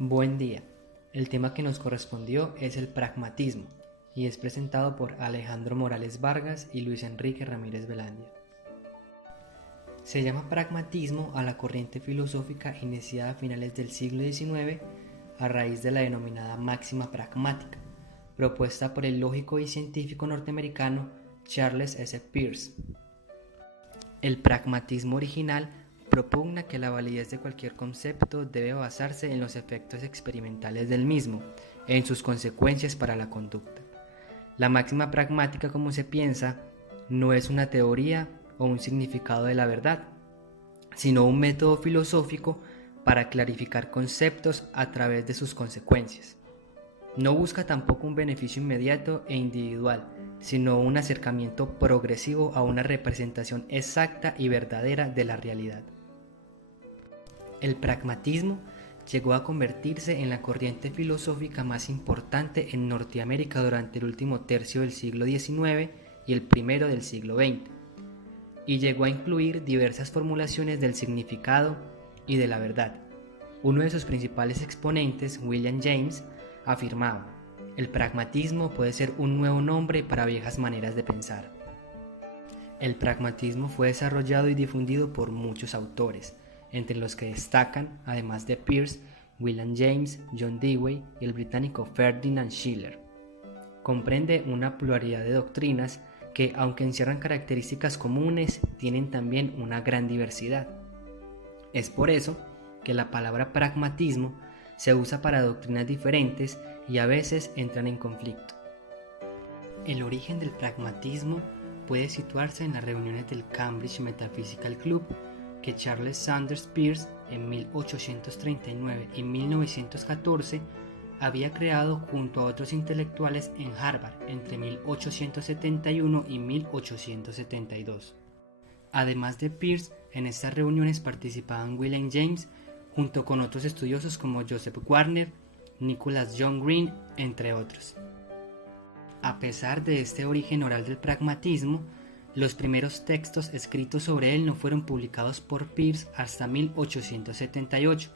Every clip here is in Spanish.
Buen día. El tema que nos correspondió es el pragmatismo y es presentado por Alejandro Morales Vargas y Luis Enrique Ramírez Velandia. Se llama pragmatismo a la corriente filosófica iniciada a finales del siglo XIX a raíz de la denominada máxima pragmática, propuesta por el lógico y científico norteamericano Charles S. Peirce. El pragmatismo original propugna que la validez de cualquier concepto debe basarse en los efectos experimentales del mismo e en sus consecuencias para la conducta. La máxima pragmática, como se piensa, no es una teoría o un significado de la verdad, sino un método filosófico para clarificar conceptos a través de sus consecuencias. No busca tampoco un beneficio inmediato e individual, sino un acercamiento progresivo a una representación exacta y verdadera de la realidad. El pragmatismo llegó a convertirse en la corriente filosófica más importante en Norteamérica durante el último tercio del siglo XIX y el primero del siglo XX, y llegó a incluir diversas formulaciones del significado y de la verdad. Uno de sus principales exponentes, William James, afirmaba: el pragmatismo puede ser un nuevo nombre para viejas maneras de pensar. El pragmatismo fue desarrollado y difundido por muchos autores, entre los que destacan, además de Peirce, William James, John Dewey y el británico Ferdinand Schiller. Comprende una pluralidad de doctrinas que, aunque encierran características comunes, tienen también una gran diversidad. Es por eso que la palabra pragmatismo se usa para doctrinas diferentes y a veces entran en conflicto. El origen del pragmatismo puede situarse en las reuniones del Cambridge Metaphysical Club que Charles Sanders Peirce en 1839 y 1914 había creado junto a otros intelectuales en Harvard entre 1871 y 1872. Además de Peirce, en estas reuniones participaban William James junto con otros estudiosos como Joseph Warner, Nicholas John Green, entre otros. A pesar de este origen oral del pragmatismo, los primeros textos escritos sobre él no fueron publicados por Peirce hasta 1878,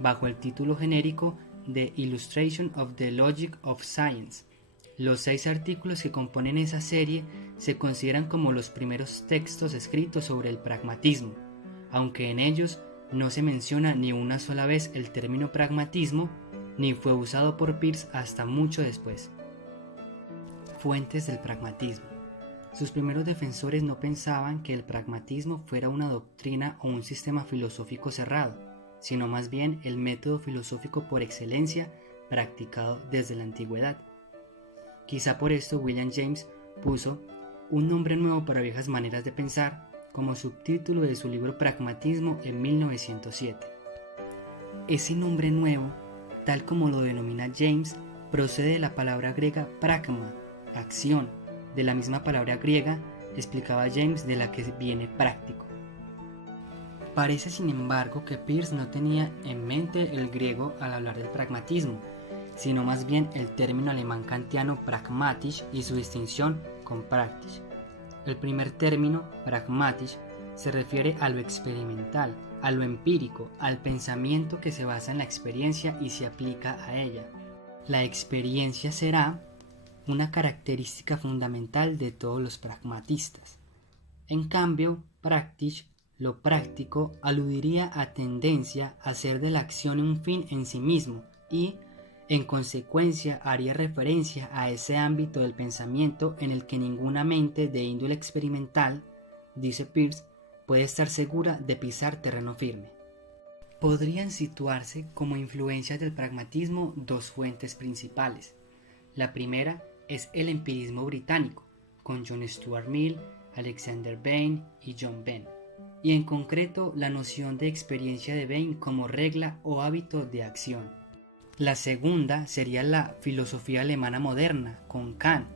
bajo el título genérico The Illustration of the Logic of Science. Los 6 artículos que componen esa serie se consideran como los primeros textos escritos sobre el pragmatismo, aunque en ellos no se menciona ni una sola vez el término pragmatismo, ni fue usado por Peirce hasta mucho después. Fuentes del pragmatismo. Sus primeros defensores no pensaban que el pragmatismo fuera una doctrina o un sistema filosófico cerrado, sino más bien el método filosófico por excelencia practicado desde la antigüedad. Quizá por esto William James puso un nombre nuevo para viejas maneras de pensar como subtítulo de su libro Pragmatismo en 1907. Ese nombre nuevo, tal como lo denomina James, procede de la palabra griega pragma, acción. De la misma palabra griega, explicaba James, de la que viene práctico. Parece, sin embargo, que Peirce no tenía en mente el griego al hablar del pragmatismo, sino más bien el término alemán kantiano pragmatisch y su distinción con praktisch. El primer término, pragmatisch, se refiere a lo experimental, a lo empírico, al pensamiento que se basa en la experiencia y se aplica a ella. La experiencia será una característica fundamental de todos los pragmatistas. En cambio, praktisch, lo práctico, aludiría a tendencia a hacer de la acción un fin en sí mismo y, en consecuencia, haría referencia a ese ámbito del pensamiento en el que ninguna mente de índole experimental, dice Peirce, puede estar segura de pisar terreno firme. Podrían situarse como influencias del pragmatismo dos fuentes principales. La primera es el empirismo británico, con John Stuart Mill, Alexander Bain y John Venn, y en concreto la noción de experiencia de Bain como regla o hábito de acción. La segunda sería la filosofía alemana moderna, con Kant,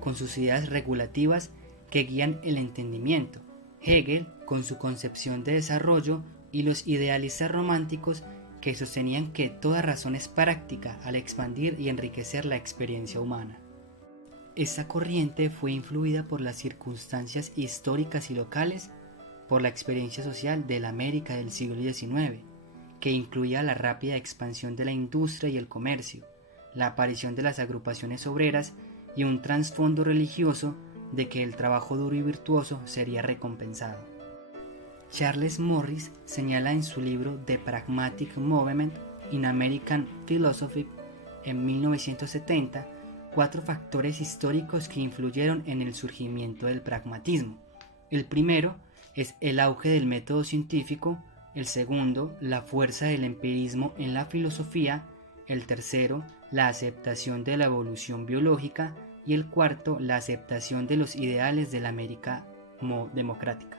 con sus ideas regulativas que guían el entendimiento, Hegel con su concepción de desarrollo y los idealistas románticos que sostenían que toda razón es práctica al expandir y enriquecer la experiencia humana. Esta corriente fue influida por las circunstancias históricas y locales, por la experiencia social de la América del siglo XIX, que incluía la rápida expansión de la industria y el comercio, la aparición de las agrupaciones obreras y un trasfondo religioso de que el trabajo duro y virtuoso sería recompensado. Charles Morris señala en su libro The Pragmatic Movement in American Philosophy en 1970 4 factores históricos que influyeron en el surgimiento del pragmatismo. El primero es el auge del método científico, el segundo, la fuerza del empirismo en la filosofía, el tercero, la aceptación de la evolución biológica y el cuarto, la aceptación de los ideales de la América democrática.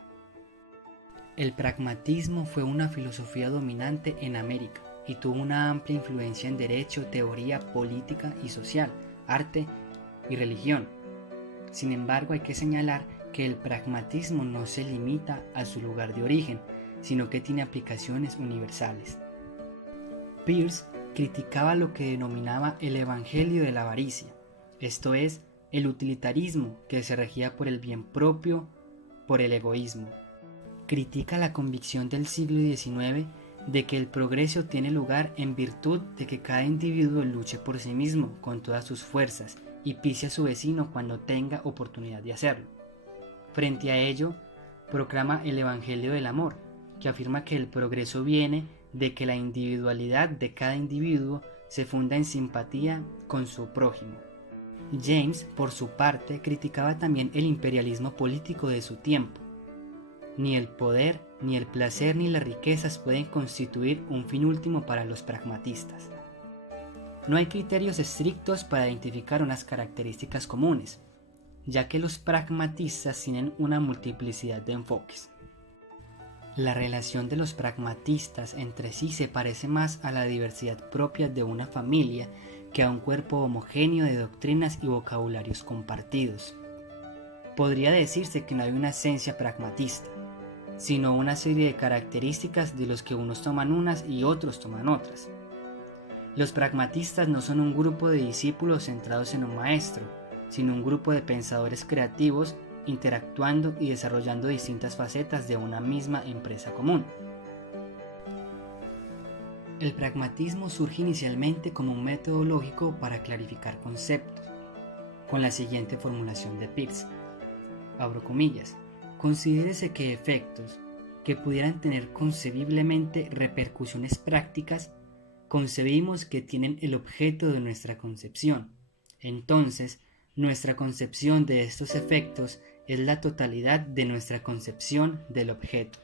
El pragmatismo fue una filosofía dominante en América y tuvo una amplia influencia en derecho, teoría, política y social, arte y religión. Sin embargo, hay que señalar que el pragmatismo no se limita a su lugar de origen, sino que tiene aplicaciones universales. Peirce criticaba lo que denominaba el evangelio de la avaricia, esto es, el utilitarismo que se regía por el bien propio, por el egoísmo. Critica la convicción del siglo XIX de que el progreso tiene lugar en virtud de que cada individuo luche por sí mismo con todas sus fuerzas y pise a su vecino cuando tenga oportunidad de hacerlo. Frente a ello, proclama el Evangelio del Amor, que afirma que el progreso viene de que la individualidad de cada individuo se funda en simpatía con su prójimo. James, por su parte, criticaba también el imperialismo político de su tiempo. Ni el poder, ni el placer, ni las riquezas pueden constituir un fin último para los pragmatistas. No hay criterios estrictos para identificar unas características comunes, ya que los pragmatistas tienen una multiplicidad de enfoques. La relación de los pragmatistas entre sí se parece más a la diversidad propia de una familia que a un cuerpo homogéneo de doctrinas y vocabularios compartidos. Podría decirse que no hay una esencia pragmatista, sino una serie de características de los que unos toman unas y otros toman otras. Los pragmatistas no son un grupo de discípulos centrados en un maestro, sino un grupo de pensadores creativos interactuando y desarrollando distintas facetas de una misma empresa común. El pragmatismo surge inicialmente como un método lógico para clarificar conceptos, con la siguiente formulación de Peirce, abro comillas, considérese que efectos que pudieran tener concebiblemente repercusiones prácticas, concebimos que tienen el objeto de nuestra concepción. Entonces, nuestra concepción de estos efectos es la totalidad de nuestra concepción del objeto.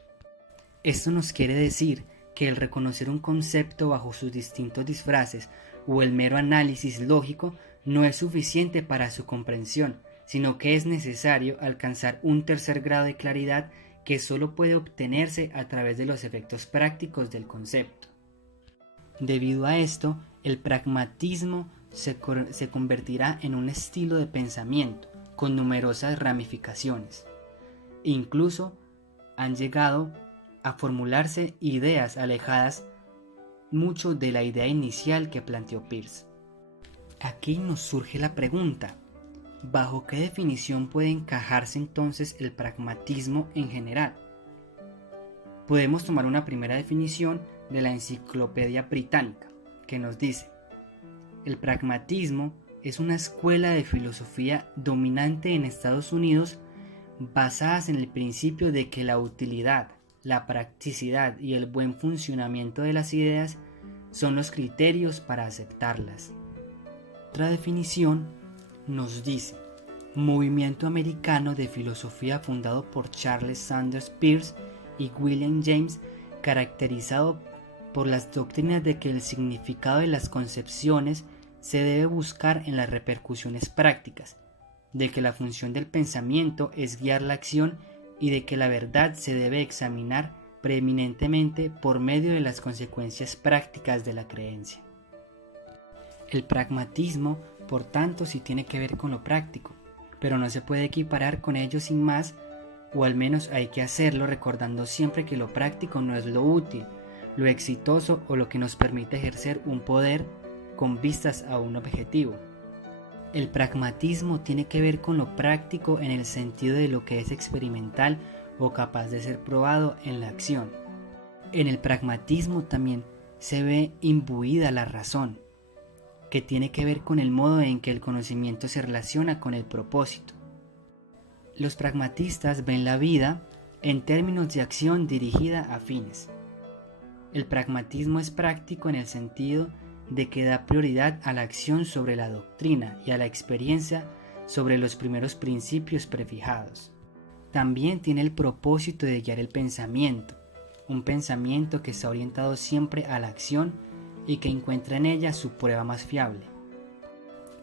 Esto nos quiere decir que el reconocer un concepto bajo sus distintos disfraces o el mero análisis lógico no es suficiente para su comprensión, sino que es necesario alcanzar un tercer grado de claridad que solo puede obtenerse a través de los efectos prácticos del concepto. Debido a esto, el pragmatismo se convertirá en un estilo de pensamiento con numerosas ramificaciones. Incluso han llegado a formularse ideas alejadas mucho de la idea inicial que planteó Peirce. Aquí nos surge la pregunta, ¿bajo qué definición puede encajarse entonces el pragmatismo en general? Podemos tomar una primera definición de la Enciclopedia Británica, que nos dice: el pragmatismo es una escuela de filosofía dominante en Estados Unidos basadas en el principio de que la utilidad, la practicidad y el buen funcionamiento de las ideas son los criterios para aceptarlas. Otra definición nos dice: movimiento americano de filosofía fundado por Charles Sanders Peirce y William James, caracterizado por las doctrinas de que el significado de las concepciones se debe buscar en las repercusiones prácticas, de que la función del pensamiento es guiar la acción y de que la verdad se debe examinar preeminentemente por medio de las consecuencias prácticas de la creencia. El pragmatismo, por tanto, sí tiene que ver con lo práctico, pero no se puede equiparar con ello sin más, o al menos hay que hacerlo recordando siempre que lo práctico no es lo útil, lo exitoso o lo que nos permite ejercer un poder con vistas a un objetivo. El pragmatismo tiene que ver con lo práctico en el sentido de lo que es experimental o capaz de ser probado en la acción. En el pragmatismo también se ve imbuida la razón, que tiene que ver con el modo en que el conocimiento se relaciona con el propósito. Los pragmatistas ven la vida en términos de acción dirigida a fines. El pragmatismo es práctico en el sentido de que da prioridad a la acción sobre la doctrina y a la experiencia sobre los primeros principios prefijados. También tiene el propósito de guiar el pensamiento, un pensamiento que está orientado siempre a la acción y que encuentra en ella su prueba más fiable.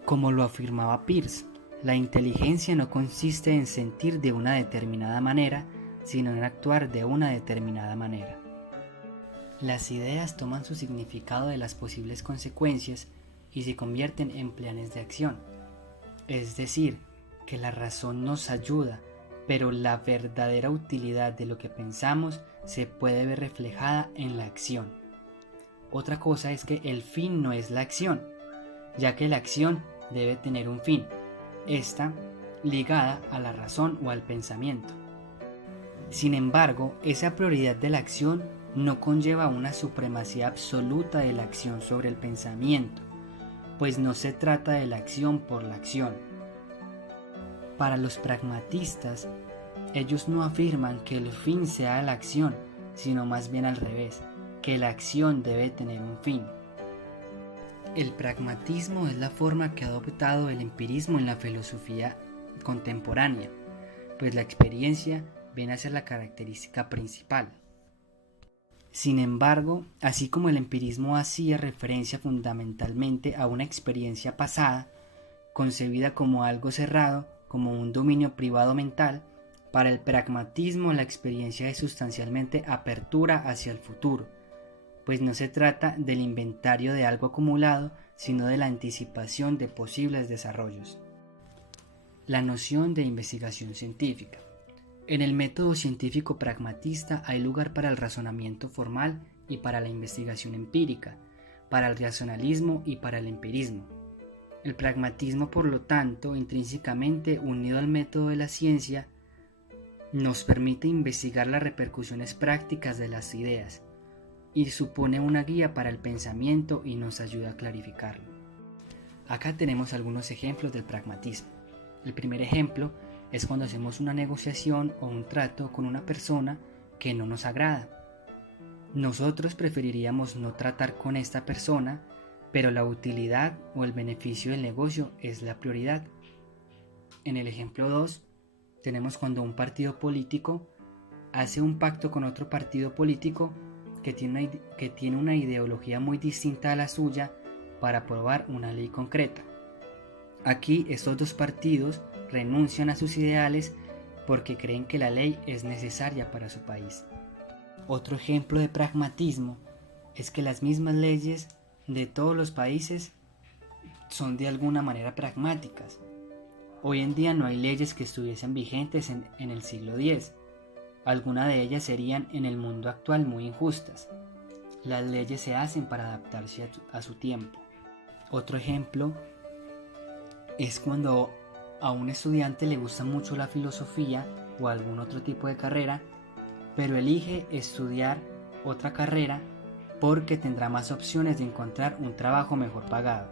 Como lo afirmaba Peirce, la inteligencia no consiste en sentir de una determinada manera, sino en actuar de una determinada manera. Las ideas toman su significado de las posibles consecuencias y se convierten en planes de acción. Es decir, que la razón nos ayuda, pero la verdadera utilidad de lo que pensamos se puede ver reflejada en la acción. Otra cosa es que el fin no es la acción, ya que la acción debe tener un fin, esta ligada a la razón o al pensamiento. Sin embargo, esa prioridad de la acción no conlleva una supremacía absoluta de la acción sobre el pensamiento, pues no se trata de la acción por la acción. Para los pragmatistas, ellos no afirman que el fin sea la acción, sino más bien al revés, que la acción debe tener un fin. El pragmatismo es la forma que ha adoptado el empirismo en la filosofía contemporánea, pues la experiencia viene a ser la característica principal. Sin embargo, así como el empirismo hacía referencia fundamentalmente a una experiencia pasada, concebida como algo cerrado, como un dominio privado mental, para el pragmatismo la experiencia es sustancialmente apertura hacia el futuro, pues no se trata del inventario de algo acumulado, sino de la anticipación de posibles desarrollos. La noción de investigación científica. En el método científico pragmatista hay lugar para el razonamiento formal y para la investigación empírica, para el racionalismo y para el empirismo. El pragmatismo, por lo tanto, intrínsecamente unido al método de la ciencia, nos permite investigar las repercusiones prácticas de las ideas y supone una guía para el pensamiento y nos ayuda a clarificarlo. Acá tenemos algunos ejemplos del pragmatismo. El primer ejemplo es cuando hacemos una negociación o un trato con una persona que no nos agrada. Nosotros preferiríamos no tratar con esta persona, pero la utilidad o el beneficio del negocio es la prioridad. En el ejemplo 2, tenemos cuando un partido político hace un pacto con otro partido político que tiene una ideología muy distinta a la suya para aprobar una ley concreta. Aquí estos dos partidos renuncian a sus ideales porque creen que la ley es necesaria para su país. Otro ejemplo de pragmatismo es que las mismas leyes de todos los países son de alguna manera pragmáticas. Hoy en día no hay leyes que estuviesen vigentes en el siglo X. Algunas de ellas serían en el mundo actual muy injustas. Las leyes se hacen para adaptarse a su tiempo. Otro ejemplo es cuando a un estudiante le gusta mucho la filosofía o algún otro tipo de carrera, pero elige estudiar otra carrera porque tendrá más opciones de encontrar un trabajo mejor pagado.